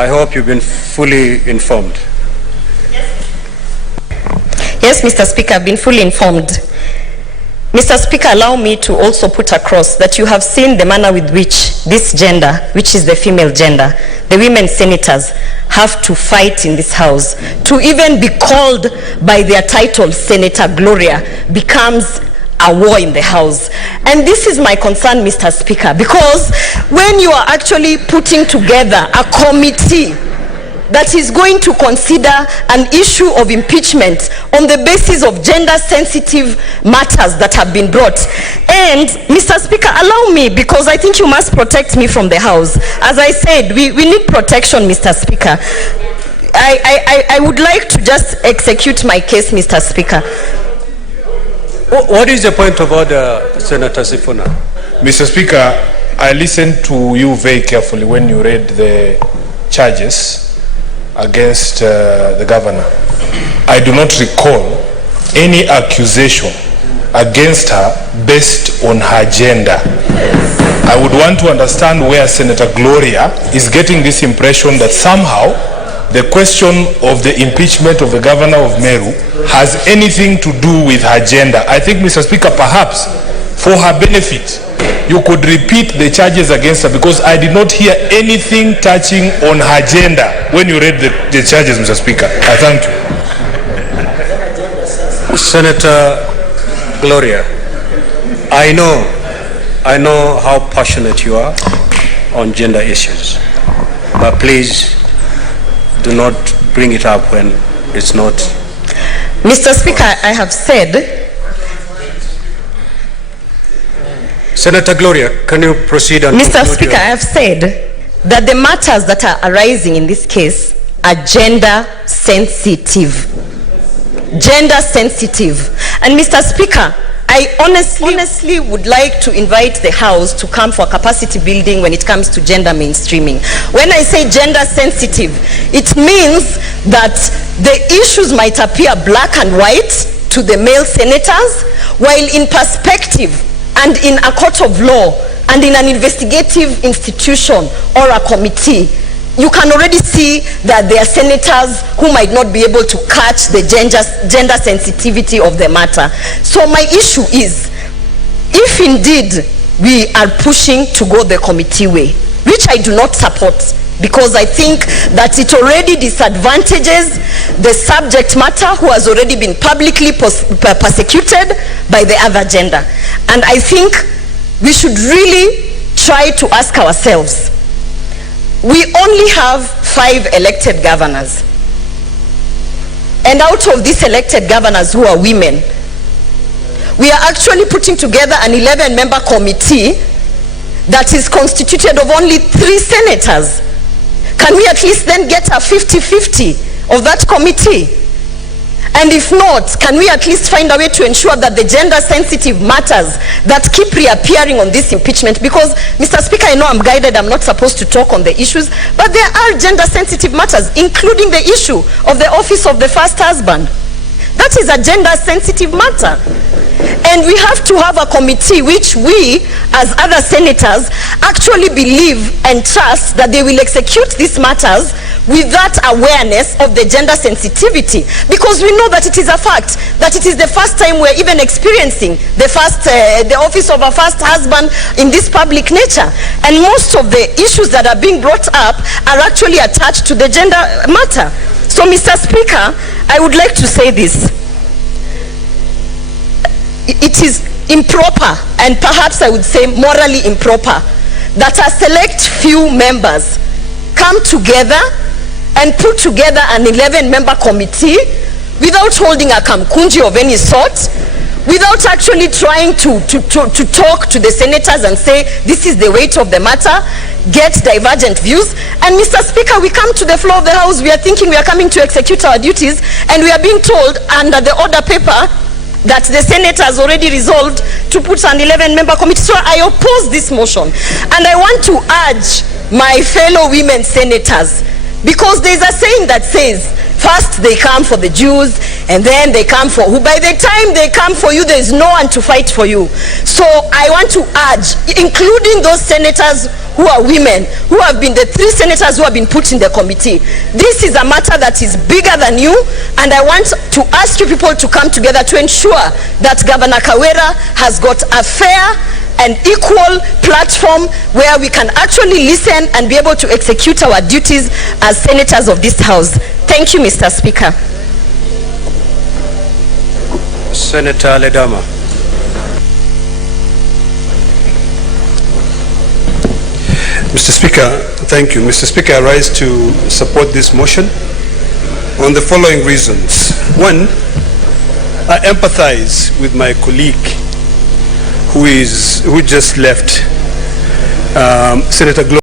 I hope you've been fully informed. Yes, Mr. Speaker, I've been fully informed. Mr. Speaker, allow me to also put across that you have seen the manner with which this gender, which is the female gender, the women senators, have to fight in this house. To even be called by their title, Senator Gloria, becomes a war in the house. And this is my concern, Mr. Speaker, because when you are actually putting together a committee that is going to consider an issue of impeachment on the basis of gender-sensitive matters that have been brought. And, Mr. Speaker, allow me, because I think you must protect me from the House. As I said, we need protection, Mr. Speaker. I would like to just execute my case, Mr. Speaker. What is the point of order, Senator Sifuna? Mr. Speaker, I listened to you very carefully when you read the charges against the governor. I do not recall any accusation against her based on her gender. I would want to understand where Senator Gloria is getting this impression that somehow the question of the impeachment of the governor of Meru has anything to do with her gender. I think, Mr. Speaker, perhaps for her benefit, you could repeat the charges against her, because I did not hear anything touching on her gender when you read the charges, Mr. Speaker. I thank you. Senator Gloria, I know how passionate you are on gender issues, but please do not bring it up when it's not. Mr. Speaker, I have said. Senator Gloria, can you proceed and Mr. Speaker, I have said that the matters that are arising in this case are gender sensitive. Gender sensitive. And Mr. Speaker, I honestly would like to invite the House to come for capacity building when it comes to gender mainstreaming. When I say gender sensitive, it means that the issues might appear black and white to the male senators, while in perspective and in a court of law and in an investigative institution or a committee, you can already see that there are senators who might not be able to catch the gender sensitivity of the matter. So my issue is, if indeed we are pushing to go the committee way, which I do not support, because I think that it already disadvantages the subject matter who has already been publicly persecuted by the other gender. And I think we should really try to ask ourselves, we only have 5 elected governors. And out of these elected governors who are women, we are actually putting together an 11-member committee that is constituted of only 3 senators. Can we at least then get a 50-50 of that committee? And if not, can we at least find a way to ensure that the gender-sensitive matters that keep reappearing on this impeachment, because, Mr. Speaker, I know I'm guided, I'm not supposed to talk on the issues, but there are gender-sensitive matters, including the issue of the office of the first husband. That is a gender-sensitive matter. And we have to have a committee which we, as other senators, actually believe and trust that they will execute these matters with that awareness of the gender sensitivity. Because we know that it is a fact that it is the first time we're even experiencing the office of a first husband in this public nature. And most of the issues that are being brought up are actually attached to the gender matter. So, Mr. Speaker, I would like to say this. It is improper, and perhaps I would say morally improper, that a select few members come together and put together an 11-member committee without holding a kamkunji of any sort, without actually trying to talk to the senators and say this is the weight of the matter, get divergent views. And Mr. Speaker, we come to the floor of the House, we are thinking we are coming to execute our duties, and we are being told under the order paper that the Senate has already resolved to put an 11-member committee. So I oppose this motion. And I want to urge my fellow women senators, because there's a saying that says, first they come for the Jews, and then they come for who. By the time they come for you, there is no one to fight for you. So I want to urge, including those senators who are women, who have been the 3 senators who have been put in the committee. This is a matter that is bigger than you, and I want to ask you people to come together to ensure that Governor Kawira has got a fair and equal platform where we can actually listen and be able to execute our duties as senators of this House. Thank you, Mr. Speaker. Senator Ledama. Mr. Speaker, thank you. Mr. Speaker, I rise to support this motion on the following reasons. One, I empathize with my colleague who just left, Senator Gloria.